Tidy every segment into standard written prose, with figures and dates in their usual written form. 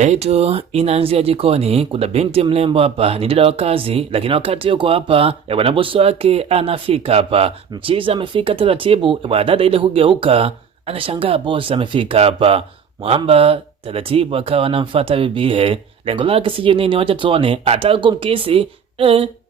Yetu inaanzia jikoni. Kuna binti mlembo hapa, ni dada wa kazi, lakini wakati yuko hapa bwana bosi wake anafika hapa. Mchizi amefika taratibu, bwana dada ile hugeuka, anashangaa bosi amefika hapa. Mwamba taratibu akawa anamfuata bibie, lengo lake sijui nini, wacha tuone, ataka kumkisi.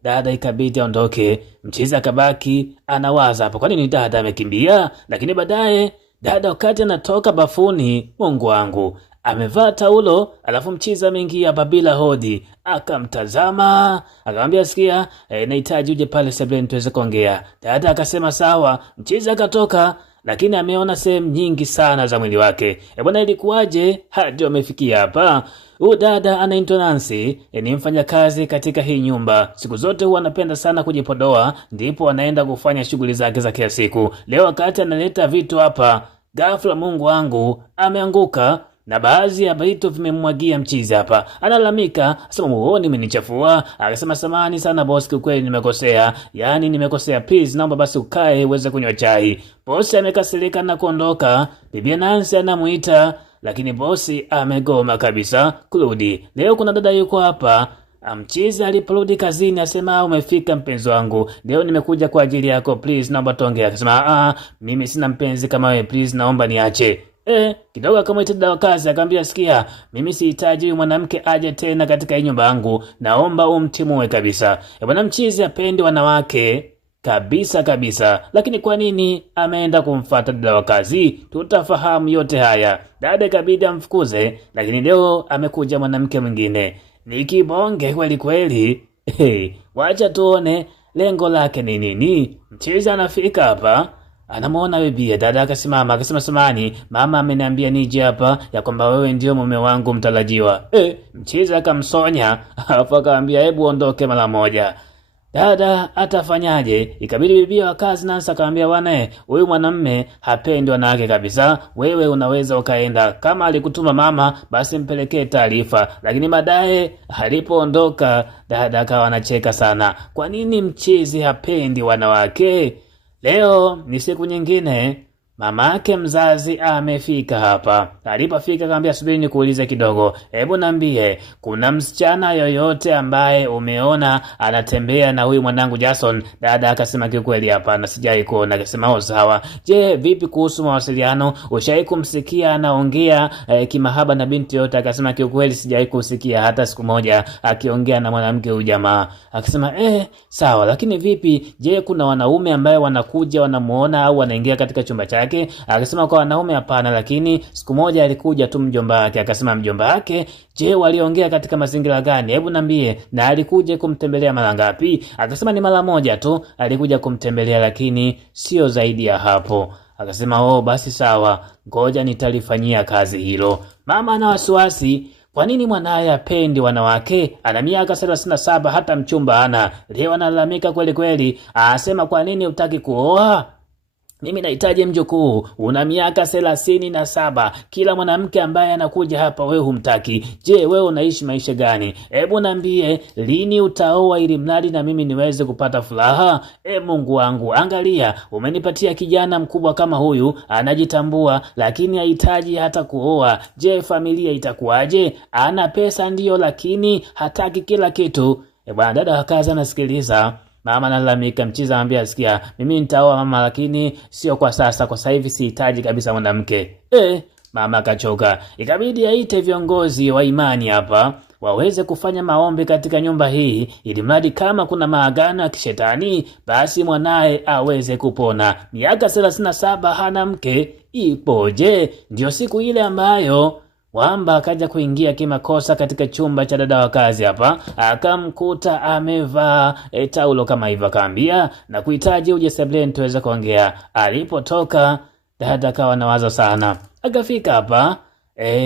Dada ikabidi aondoke. Mchizi akabaki anawaza hapa, kwani ni dada amekimbia? Lakini baadaye dada wakati anatoka bafuni, Mungu wangu, amevaa taulo, alafu mchizi ameingia hapa bila hodi, akamtazama, akamwambia sikia, nahitaji uje pale sebuleni tuweze kuongea. Dada akasema sawa. Mchizi akatoka, lakini ameona sehemu nyingi sana za mwili wake. Bwana, ilikuwaje hadi wamefikia hapa? Huyu dada anaitwa Nancy, ni mfanyakazi katika hii nyumba. Siku zote huwa anapenda sana kujipodoa, ndipo anaenda kufanya shughuli zake za kila siku. Leo wakati analeta vitu hapa, ghafla Mungu wangu ameanguka na baadhi ya vitu vimemwagia mchizi hapa. Analalamika, asema muone umenichafua. Akasema samahani sana boss, kwa kweli nimekosea. Yaani nimekosea, please naomba basi ukae uweze kunywa chai. Bosi amekasirika na kuondoka. Bibi Nancy anamuita, lakini bosi amegoma kabisa kurudi. Leo kuna dada yuko hapa. Mchizi aliporudi kazini asema umefika mpenzi wangu, leo nimekuja kwa ajili yako, please naomba tuongee. Akasema mimi sina mpenzi kama wewe, please naomba niache. Kidogo akamwita dada wa kazi, akamwambia sikia, mimi sihitaji mwanamke aje tena katika hii nyumba yangu, naomba umtimue kabisa. Bwana mchizi apendi wanawake kabisa. Lakini kwa nini ameenda kumfuata dada wa kazi? Tutafahamu yote haya. Dada kabidi amfukuze, lakini leo amekuja mwanamke mwingine. Ni kibonge kweli kweli. Wacha tuone lengo lake ni nini. Mchizi anafika hapa, anamuona bibi. Dada akasimama, akasema samani, mama ameniambia nije hapa ya kwamba wewe ndio mume wangu mtarajiwa. Mchizi akamsonya, alafu akamwambia hebu ondoke mara moja. Dada atafanyaje? Ikabidi bibi wa kazi Nancy akamwambia bwana, huyu mwanamume hapendi wanawake kabisa, wewe unaweza ukaenda, kama alikutuma mama basi mpelekee taarifa. Lakini baadaye alipoondoka, dada akawa anacheka sana. Kwa nini mchizi hapendi wanawake? Leo ni siku nyingine. Mamake mzazi amefika hapa. Alipofika akamwambia subiri nikuulize kidogo. Hebu niambie, kuna msichana yoyote ambaye umeona anatembea na huyu mwanangu Jason? Dada akasema kiukweli hapana, sijai kuona. Akasema sawa. Je, vipi kuhusu mawasiliano? Ushai kumsikia anaongea kimahaba na binti yote? Akasema kiukweli sijai kusikia hata siku moja akiongea na mwanamke huyu jamaa. Akasema sawa, lakini vipi, je kuna wanaume ambaye wanakuja wanamuona au wanaingia katika chumba chake? Akasema kwa wanaume hapana, lakini siku moja alikuja tu mjomba wake. Akasema mjomba wake, je waliongea katika mazingira gani? Hebu niambie, na alikuja kumtembelea mara ngapi? Akasema ni mara moja tu alikuja kumtembelea, lakini sio zaidi ya hapo. Akasema basi sawa, ngoja nitalifanyia kazi hilo. Mama ana wasiwasi, kwa nini mwanae apendi wanawake? Ana miaka 37 hata mchumba ana. Leo analalamika kweli kweli. Anasema kwa nini hutaki kuoa? Mimi nahitaji mjukuu, una miaka 37, kila mwanamke ambaye anakuja hapa wewe humtaki. Je, wewe unaishi maisha gani? Hebu niambie lini utaoa ili mradi na mimi niweze kupata furaha? Mungu wangu, angalia, umenipatia kijana mkubwa kama huyu, anajitambua lakini hahitaji hata kuoa. Je, familia itakuwaje? Ana pesa ndiyo, lakini hataki kila kitu. Bwana dada wa kazi anasikiliza. Mama analalamika. Mchizi anambia sikia, mimi nitaoa mama, lakini sio kwa sasa, kwa sasa hivi sihitaji kabisa mwanamke. Mama akachoka. Ikabidi aite viongozi wa imani hapa waweze kufanya maombi katika nyumba hii, ili mradi kama kuna maagano ya kishetani basi mwanae aweze kupona. Miaka 37 hana mke, ipoje? Ndio siku ile ambayo Mwamba akaja kuingia kimakosa katika chumba cha dada wa kazi hapa, akamkuta amevaa taulo kama hivyo. Akaambia na kuhitaji uje sebuleni tuweze kuongea. Alipotoka dada akawa nawaza sana. Akafika hapa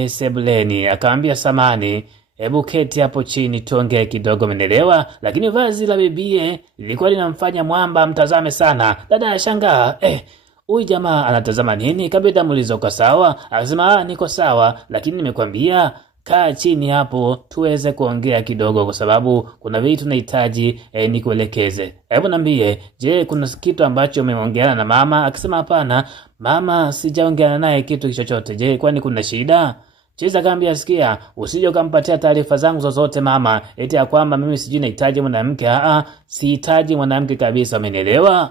sebuleni, akaambia samani, hebu keti hapo chini tuongee kidogo, menelewa. Lakini vazi la bibie lilikuwa linamfanya Mwamba mtazame sana. Dada anashangaa, huyu jamaa anatazama nini? Kabida muuliza uko sawa? Akasema niko sawa, lakini nimekwambia kaa chini hapo tuweze kuongea kidogo, kwa sababu kuna vitu nahitaji nikuelekeze. Hebu niambie, je kuna kitu ambacho umeongeana na mama? Akasema hapana mama, sijaongeana naye kitu chochote. Je kwani kuna shida? Mchizi akamwambia, sikia, usije ukampatia taarifa zangu zozote mama, eti ya kwamba mimi sijui nahitaji mwanamke. Sihitaji mwanamke kabisa, umenielewa?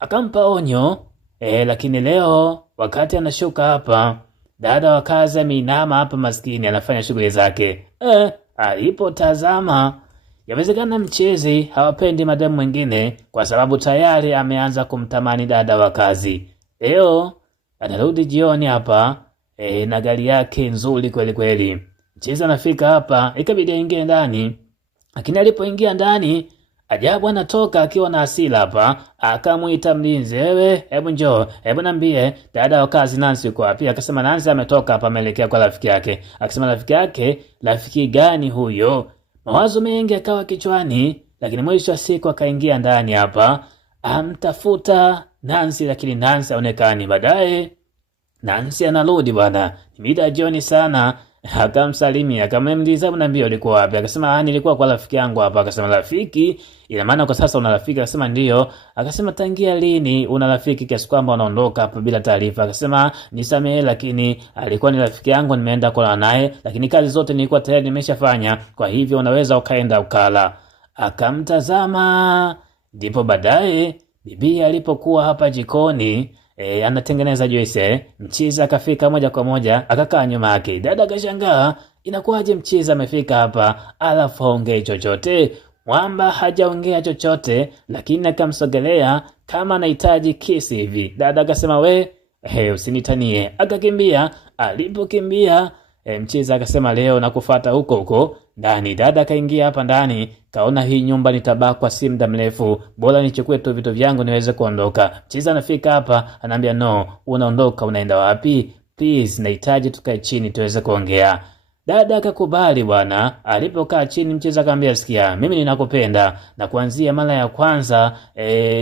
Akampa onyo. Lakini leo wakati anashuka hapa, dada wa kazi ameinama hapa, maskini anafanya shughuli zake. Alipotazama, yawezekana Mchizi hawapendi madamu mwingine, kwa sababu tayari ameanza kumtamani dada wa kazi. Leo anarudi jioni hapa na gari yake nzuri kweli kweli. Mchizi anafika hapa, ikabidi aingie ndani. Lakini alipoingia ndani, ajabu anatoka akiwa na hasira hapa. Akamuita mlinzi, hebu njoo, hebu niambie dada wa kazi Nancy yuko wapi? Akasema Nancy ametoka hapa, ameelekea kwa rafiki yake. Akasema rafiki yake? Rafiki gani huyo? Mawazo mengi akawa kichwani, lakini mwisho wa siku akaingia ndani hapa, amtafuta Nancy, lakini Nancy haonekani. Baadaye Nancy anarudi bwana, mida jioni sana. Akamsalimia, akamwambia unaniambia ulikuwa wapi? Akasema nilikuwa kwa rafiki yangu hapa. Akasema rafiki? Ina maana kwa sasa una rafiki? Akasema ndio. Akasema tangia lini una rafiki kiasi kwamba unaondoka hapa bila taarifa? Akasema nisamehe, lakini alikuwa ni rafiki yangu, nimeenda kula naye, lakini kazi zote nilikuwa tayari nimeshafanya, kwa hivyo unaweza ukaenda ukala. Akamtazama. Ndipo baadaye bibi alipokuwa hapa jikoni anatengeneza juice, Mchizi akafika moja kwa moja akakaa nyuma yake. Dada akashangaa, inakuwaje Mchizi amefika hapa alafu haongei chochote? Mwamba hajaongea chochote, lakini akamsogelea kama anahitaji kisi hivi. Dada akasema usinitanie. Akakimbia. Alipokimbia Mchizi akasema leo nakufuata huko huko ndani. Dada akaingia hapa ndani, kaona hii nyumba nitabakwa si muda mrefu, bora nichukue tu vitu vyangu niweze kuondoka. Mchizi anafika hapa, anaambia no, unaondoka unaenda wapi? Please, nahitaji tukae chini tuweze kuongea. Dada akakubali bwana. Alipokaa chini, Mchizi akamwambia sikia, mimi ninakupenda na kuanzia mara ya kwanza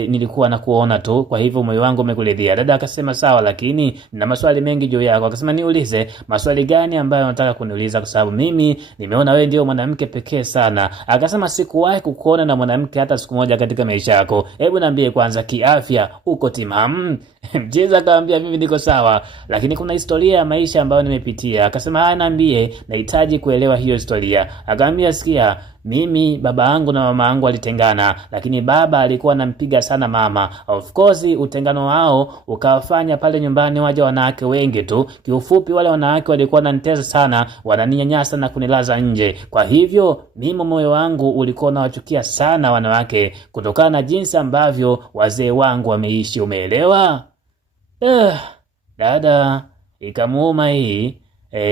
nilikuwa nakuona tu, kwa hivyo moyo wangu umekuridhia. Dada akasema sawa, lakini nina maswali mengi juu yako. Akasema niulize. Maswali gani ambayo unataka kuniuliza? Kwa sababu mimi nimeona wewe ndio mwanamke pekee sana. Akasema sikuwahi kukuona na mwanamke hata siku moja katika maisha yako. Hebu niambie kwanza, kiafya uko timamu? Mchizi akamwambia mimi niko sawa, lakini kuna historia ya maisha ambayo nimepitia. Akasema niambie, nahitaji kuelewa hiyo historia. Akamwambia sikia, mimi baba yangu na mama yangu walitengana, lakini baba alikuwa anampiga sana mama. Of course utengano wao ukawafanya pale nyumbani waje wanawake wengi tu. Kiufupi wale wanawake walikuwa wananitesa sana, wananinyanyasa na kunilaza nje. Kwa hivyo mimi moyo wangu ulikuwa unawachukia sana wanawake kutokana na jinsi ambavyo wazee wangu wameishi, umeelewa? Dada ikamuuma hii.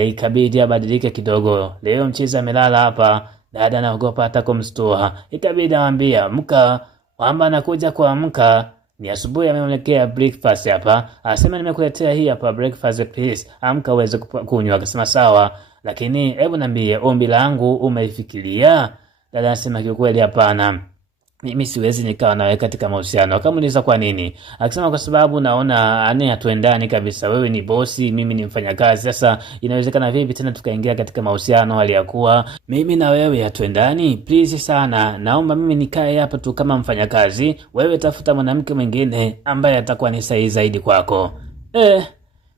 Ikabidi abadilike kidogo. Leo Mchizi amelala hapa, dada anaogopa hata kumstua. Ikabidi amwambie amka, kwamba anakuja kuamka ni asubuhi, amemlekea breakfast hapa. Asema nimekuletea hii hapa breakfast please, amka uweze kunywa. Akasema sawa, lakini hebu niambie ombi langu umeifikiria? Dada anasema kiukweli hapana, mimi siwezi nikawa nawe katika mahusiano. Akamuuliza kwa nini? Akasema kwa sababu naona hatuendani kabisa. Wewe ni bosi, mimi ni mfanyakazi. Sasa inawezekana vipi tena tukaingia katika mahusiano hali ya kuwa mimi na wewe hatuendani? Please sana, naomba mimi nikae hapa tu kama mfanyakazi, wewe tafuta mwanamke mwingine ambaye atakuwa ni sahihi zaidi kwako.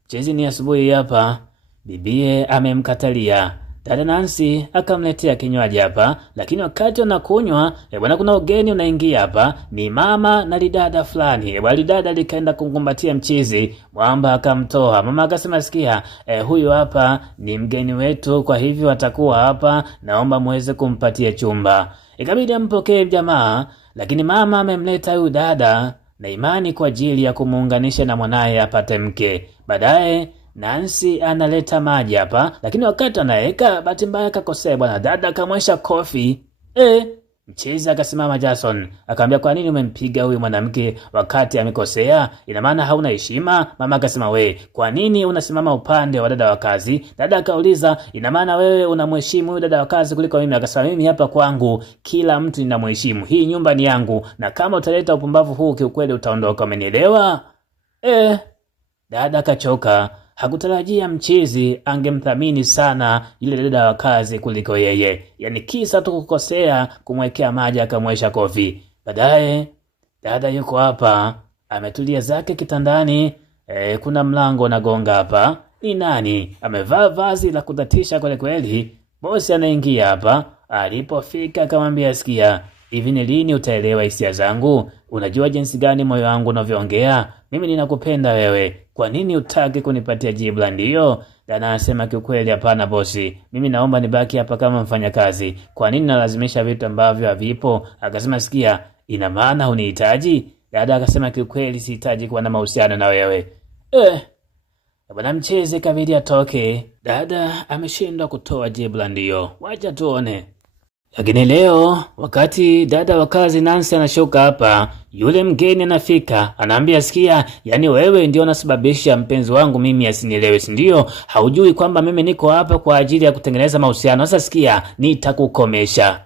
Mchizi ni asubuhi hapa, bibie amemkatalia. Dada Nancy akamletea kinywaji hapa, lakini wakati wanakunywa bwana, kuna ugeni unaingia hapa, ni mama na lidada fulani. Lidada likaenda kumkumbatia Mchizi, Mwamba akamtoa. Mama akasema sikia, huyu hapa ni mgeni wetu, kwa hivyo atakuwa hapa, naomba muweze kumpatia chumba. Ikabidi ampokee jamaa, lakini mama amemleta huyu dada na imani kwa ajili ya kumuunganisha na mwanae apate mke. Baadaye Nancy analeta maji hapa, lakini wakati anaweka bahati mbaya akakosea bwana. Dada akamwesha kofi. Mchizi akasimama Jason, akamwambia kwa nini umempiga huyu mwanamke wakati amekosea? Ina maana hauna heshima? Mama akasema kwa nini unasimama upande wa dada wa kazi? Dada akauliza ina maana wewe unamheshimu huyu dada wa kazi kuliko mimi? Akasema mimi hapa kwangu kila mtu ninamheshimu, hii nyumba ni yangu, na kama utaleta upumbavu huu kiukweli utaondoka, umenielewa? Dada akachoka. Hakutarajia Mchizi angemthamini sana yule dada wa kazi kuliko yeye. Yaani kisa tu kukosea kumwekea maji akamwesha kofi. Baadaye dada yuko hapa ametulia zake kitandani. Kuna mlango unagonga hapa. ni nani? Amevaa vazi la kutatisha kweli kweli. Bosi anaingia hapa. Alipofika akamwambia, sikia, hivi ni lini utaelewa hisia zangu? Unajua jinsi gani moyo wangu unavyoongea? Mimi ninakupenda wewe. Kwa nini utaki kunipatia jibu la ndio? Dada anasema, kiukweli hapana bosi. Mimi naomba nibaki hapa kama mfanyakazi. Kwa nini nalazimisha vitu ambavyo havipo? Akasema, sikia, ina maana unihitaji? Dada akasema, kiukweli sihitaji kuwa na mahusiano na wewe. Bwana Mchezi kabidi atoke. Dada ameshindwa kutoa jibu la ndio. Wacha tuone. Lakini leo wakati dada wa kazi Nancy anashuka hapa, yule mgeni anafika, anaambia, sikia, yani wewe ndio unasababisha mpenzi wangu mimi asinielewe, si ndio? Haujui kwamba mimi niko hapa kwa ajili ya kutengeneza mahusiano. Sasa sikia, nitakukomesha.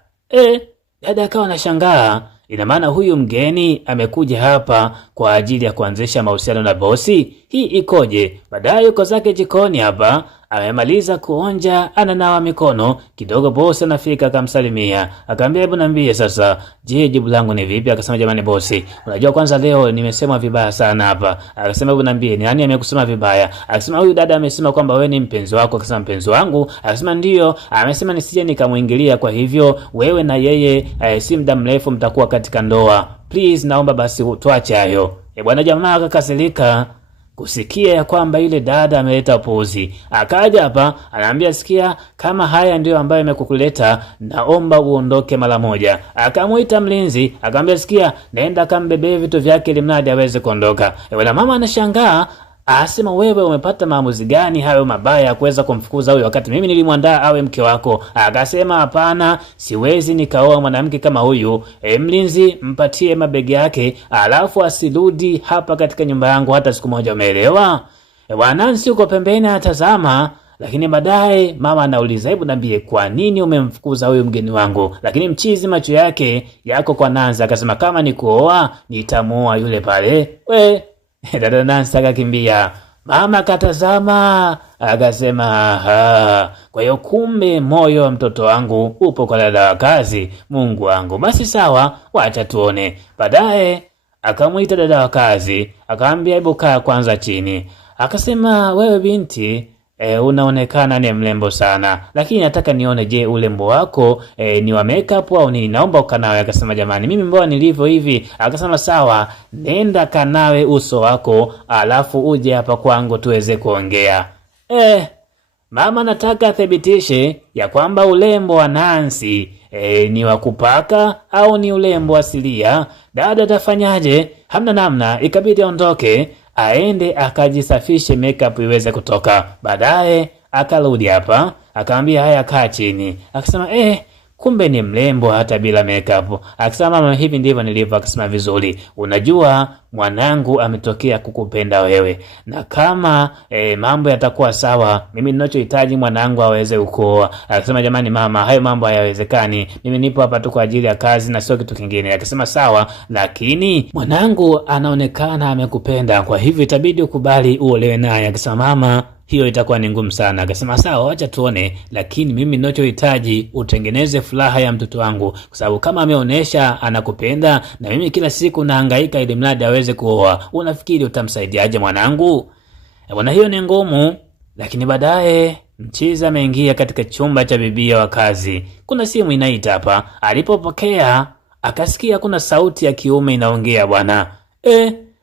Dada akawa anashangaa, ina maana huyu mgeni amekuja hapa kwa ajili ya kuanzisha mahusiano na bosi? Hii ikoje? Baadaye yuko zake jikoni hapa, amemaliza kuonja, ananawa mikono kidogo. Bosi anafika akamsalimia, akamwambia, hebu niambie sasa, je, jibu langu ni vipi? Akasema, jamani bosi, unajua kwanza leo nimesema vibaya sana hapa. Akasema, hebu niambie, ni nani amekusema vibaya? Akasema, huyu dada amesema kwamba wewe ni mpenzi wako. Akasema, mpenzi wangu? Akasema, ndio, amesema nisije nikamuingilia, kwa hivyo wewe na yeye si muda mrefu mtakuwa katika ndoa. Please, naomba basi tuache hayo. Bwana jamaa akakasirika kusikia ya kwamba yule dada ameleta upuuzi. Akaja hapa anaambia, sikia, kama haya ndio ambayo imekukuleta, naomba uondoke mara moja. Akamuita mlinzi, akamwambia, sikia, naenda kambebee vitu vyake ili mradi aweze kuondoka. Bwana mama anashangaa, asema, wewe umepata maamuzi gani hayo mabaya ya kuweza kumfukuza huyo wakati mimi nilimwandaa awe mke wako? Akasema, hapana, siwezi nikaoa mwanamke kama huyu. Mlinzi, mpatie mabegi yake alafu asirudi hapa katika nyumba yangu hata siku moja, umeelewa? Nancy uko pembeni anatazama, lakini baadaye mama anauliza, hebu niambie, kwa nini umemfukuza huyu mgeni wangu? Lakini Mchizi macho yake yako kwa Nancy, akasema, kama ni kuoa nitamuoa yule pale. Dada Nancy akakimbia. Mama katazama, akasema, kwa hiyo kumbe moyo wa mtoto wangu upo kwa dada wa kazi. Mungu wangu, basi sawa, wacha tuone. Baadaye akamwita dada wa kazi, akamwambia, hebu kaa kwanza chini. Akasema, wewe binti, unaonekana ni mrembo sana, lakini nataka nione, je, ulembo wako ni wa makeup au ni? Naomba ukanawe. Akasema, jamani, mimi mbona nilivyo hivi? Akasema, sawa, nenda kanawe uso wako alafu uje hapa kwangu tuweze kuongea. Mama nataka athibitishe ya kwamba ulembo wa Nancy ni wa kupaka au ni ulembo asilia. Dada atafanyaje? Hamna namna, ikabidi aondoke aende akajisafishe makeup iweze kutoka. Baadaye akarudi hapa, akamwambia, haya kaa chini. Akasema, kumbe ni mrembo hata bila makeup. Akasema, mama, hivi ndivyo nilivyo. Akasema, vizuri, unajua mwanangu ametokea kukupenda wewe, na kama mambo yatakuwa sawa, mimi ninachohitaji mwanangu aweze kuoa. Akasema, jamani mama, hayo mambo hayawezekani, mimi nipo hapa tu kwa ajili ya kazi na sio kitu kingine. Akasema, sawa, lakini mwanangu anaonekana amekupenda, kwa hivyo itabidi ukubali uolewe naye. Akasema, mama, hiyo itakuwa ni ngumu sana. Akasema, sawa, acha tuone, lakini mimi ninachohitaji utengeneze furaha ya mtoto wangu, kwa sababu kama ameonesha anakupenda na mimi kila siku nahangaika ili mradi aweze kuoa, unafikiri utamsaidiaje mwanangu? Bwana, hiyo ni ngumu. Lakini baadaye Mchizi ameingia katika chumba cha bibia wa kazi. Kuna simu inaita hapa. Alipopokea akasikia kuna sauti ya kiume inaongea. Bwana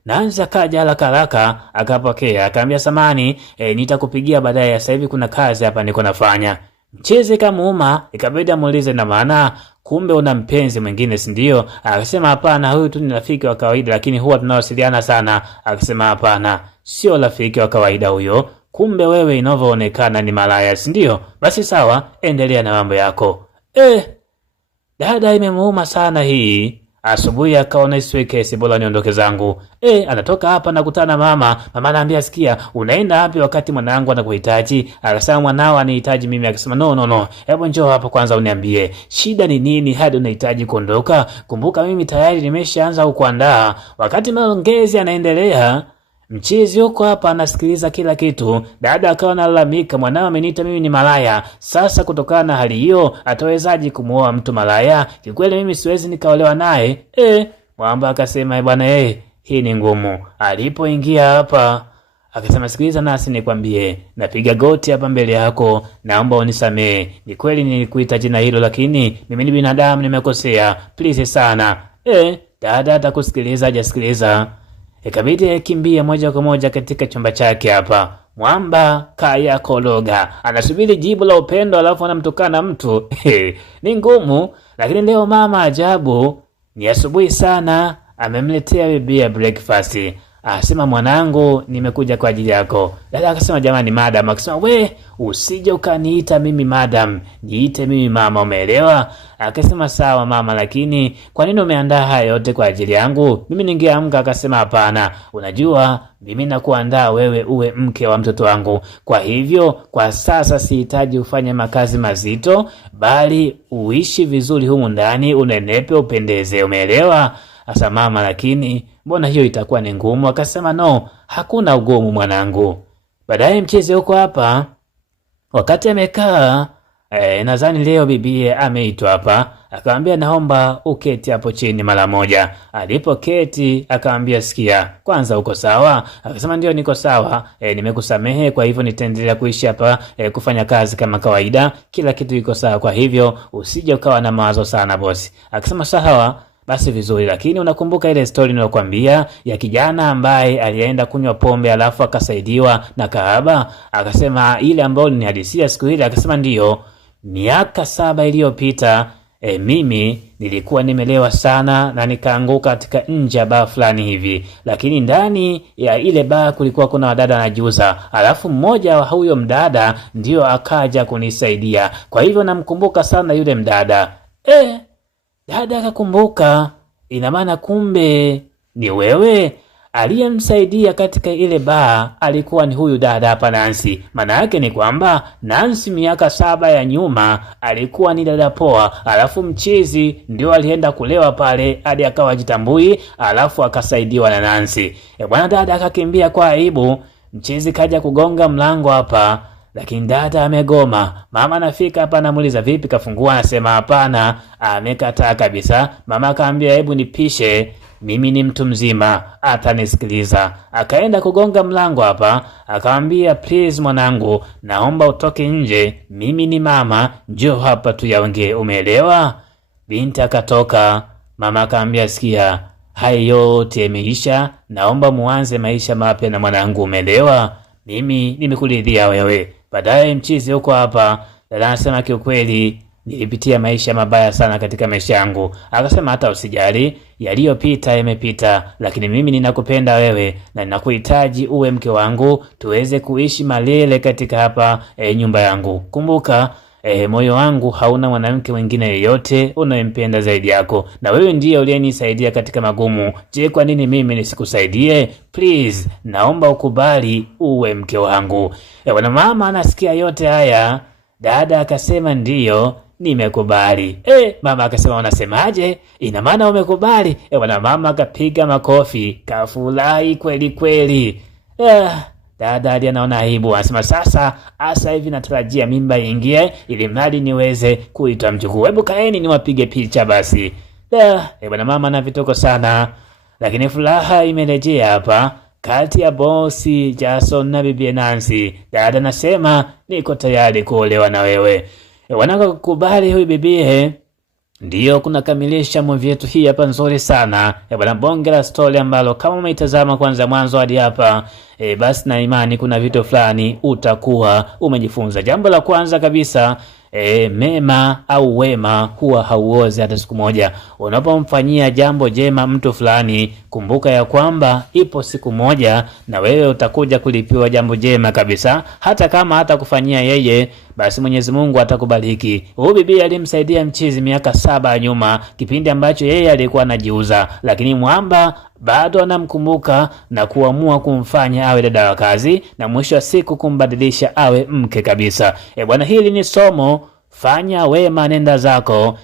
Nancy akaja haraka akapokea, akaambia, samani, nitakupigia baadaye, sasa hivi kuna kazi hapa niko nafanya. Mchizi kamuuma, ikabidi amuulize, na maana kumbe una mpenzi mwingine, si ndio? Akasema, hapana, huyu tu ni rafiki wa kawaida, lakini huwa tunawasiliana sana. Akasema, hapana, sio rafiki wa kawaida huyo, kumbe wewe inavyoonekana ni malaya, si ndio? Basi sawa, endelea na mambo yako. Dada imemuuma sana hii. Asubuhi akaona isiwe kesi, bora niondoke zangu. Anatoka hapa nakutana mama. Mama anaambia, sikia, unaenda wapi wakati mwanangu anakuhitaji? Akasema, mwanao anihitaji mimi. Akasema, no, hebu njoo hapa kwanza uniambie shida ni nini hadi unahitaji kuondoka? Kumbuka mimi tayari nimeshaanza kukuandaa. Wakati maongezi yanaendelea, Mchizi yuko hapa anasikiliza kila kitu. Dada akawa analalamika, mwanao ameniita mimi ni malaya. Sasa kutokana na hali hiyo atawezaje kumuoa mtu malaya? Kikweli mimi siwezi nikaolewa naye. Mwamba akasema, bwana hii ni ngumu. Alipoingia hapa Akasema sikiliza Nancy, nikwambie, napiga goti hapa mbele yako, naomba unisamee. Ni kweli nilikuita jina hilo, lakini mimi ni binadamu, nimekosea. Please sana. Dada atakusikiliza hajasikiliza. Ikabidi kimbia moja kwa moja katika chumba chake hapa. Mwamba kaya kologa, anasubiri jibu la upendo alafu anamtukana mtu. Ni ngumu, lakini leo mama ajabu, ni asubuhi sana, amemletea bibia breakfast. Asema mwanangu, nimekuja kwa ajili yako. Dada akasema jamani madam, akasema we usije ukaniita mimi madam, niite mimi mama, umeelewa? Akasema sawa mama, lakini kwa nini umeandaa haya yote kwa ajili yangu? Mimi ningeamka. Akasema hapana, unajua mimi nakuandaa wewe uwe mke wa mtoto wangu. Kwa hivyo kwa sasa sihitaji ufanye makazi mazito, bali uishi vizuri humu ndani, unenepe, upendeze, umeelewa? Asa mama, lakini mbona hiyo itakuwa ni ngumu? Akasema no, hakuna ugumu mwanangu. Baadaye mcheze huko hapa, wakati amekaa nadhani leo bibie ameitwa hapa, akamwambia naomba uketi hapo chini mara moja. Alipoketi akamwambia sikia, kwanza uko sawa? Akasema ndio niko sawa, nimekusamehe, kwa hivyo nitaendelea kuishi hapa, kufanya kazi kama kawaida, kila kitu iko sawa, kwa hivyo usije ukawa na mawazo sana bosi. Akasema sawa basi vizuri, lakini unakumbuka ile story niliyokuambia ya kijana ambaye alienda kunywa pombe alafu akasaidiwa na kahaba? Akasema ile ambayo nilihadisia siku ile. Akasema ndiyo, miaka 7 iliyopita mimi nilikuwa nimelewa sana na nikaanguka katika nje ya baa fulani hivi, lakini ndani ya ile baa kulikuwa kuna wadada anajuza, alafu mmoja wa huyo mdada ndio akaja kunisaidia. Kwa hivyo namkumbuka sana yule mdada. Dada akakumbuka, ina maana kumbe ni wewe aliyemsaidia katika ile baa. Alikuwa ni huyu dada hapa Nancy. Maana yake ni kwamba Nancy miaka 7 ya nyuma alikuwa ni dada poa, alafu mchizi ndio alienda kulewa pale hadi akawa jitambui, alafu akasaidiwa na Nancy. Bwana dada akakimbia kwa aibu. Mchizi kaja kugonga mlango hapa, lakini dada amegoma. Mama anafika hapa anamuuliza vipi, kafungua? Anasema hapana, amekataa kabisa. Mama akaambia hebu nipishe, mimi ni mtu mzima, atanisikiliza. Akaenda kugonga mlango hapa, akamwambia please mwanangu, naomba utoke nje, mimi ni mama, njoo hapa tuyaongee, umeelewa? Binti akatoka. Mama akaambia sikia, haya yote yameisha, naomba muanze maisha mapya na mwanangu, umeelewa? Mimi nimekuridhia wewe. Baadaye mchizi huko hapa, dada anasema kiukweli nilipitia maisha mabaya sana katika maisha yangu. Akasema hata usijali, yaliyopita yamepita, lakini mimi ninakupenda wewe na ninakuhitaji uwe mke wangu, tuweze kuishi malele katika hapa nyumba yangu. Kumbuka moyo wangu hauna mwanamke mwingine yeyote unayempenda zaidi yako, na wewe ndiye uliyenisaidia katika magumu. Je, kwa nini mimi nisikusaidie? Please, naomba ukubali uwe mke wangu. Bwana mama anasikia yote haya. Dada akasema ndiyo, nimekubali. Mama akasema unasemaje? Ina maana umekubali? Bwana mama akapiga makofi, kafurahi kweli kweli. Dada hadi anaona aibu, anasema sasa hivi natarajia mimba ingie ili mradi niweze kuitwa mjukuu. Hebu kaeni niwapige picha basi. Bwana mama na vitoko sana, lakini furaha imerejea hapa kati ya bosi Jason na bibi Nancy. Dada nasema niko tayari kuolewa na wewe. Wanaka kukubali huyu bibi ndiyo kunakamilisha movie yetu hii hapa nzuri sana. Bwana bonge la story ambalo kama umeitazama kwanza mwanzo hadi hapa basi na imani kuna vitu fulani utakuwa umejifunza. Jambo la kwanza kabisa, mema au wema huwa hauozi hata siku moja. Unapomfanyia jambo jema mtu fulani, kumbuka ya kwamba ipo siku moja na wewe utakuja kulipiwa jambo jema kabisa. Hata kama hata kufanyia yeye, basi Mwenyezi Mungu atakubariki. Huyu bibi alimsaidia mchizi miaka 7 nyuma, kipindi ambacho yeye alikuwa anajiuza, lakini mwamba bado anamkumbuka na kuamua kumfanya awe dada wa kazi, na mwisho wa siku kumbadilisha awe mke kabisa. Bwana, hili ni somo. Fanya wema, nenda zako,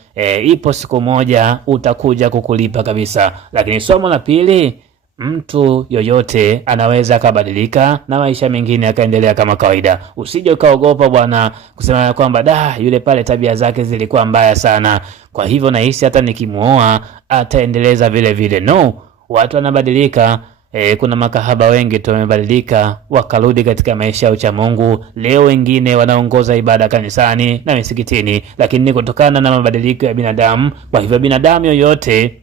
ipo siku moja utakuja kukulipa kabisa. Lakini somo la pili, mtu yoyote anaweza kabadilika na maisha mengine yakaendelea kama kawaida. Usije ukaogopa bwana kusema kwamba yule pale tabia zake zilikuwa mbaya sana, kwa hivyo nahisi hata nikimuoa ataendeleza vile vile. No, watu wanabadilika. kuna makahaba wengi tu wamebadilika wakarudi katika maisha ya ucha Mungu. Leo wengine wanaongoza ibada kanisani na misikitini, lakini ni kutokana na mabadiliko ya binadamu. Kwa hivyo binadamu yoyote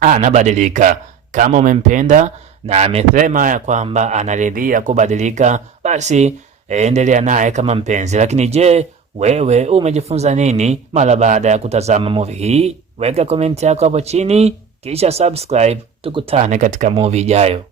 anabadilika. Kama umempenda na amesema ya kwamba anaridhia kubadilika, basi endelea naye kama mpenzi. Lakini je, wewe umejifunza nini mara baada ya kutazama movie hii? Weka komenti yako hapo chini, kisha subscribe. Tukutane katika movie ijayo.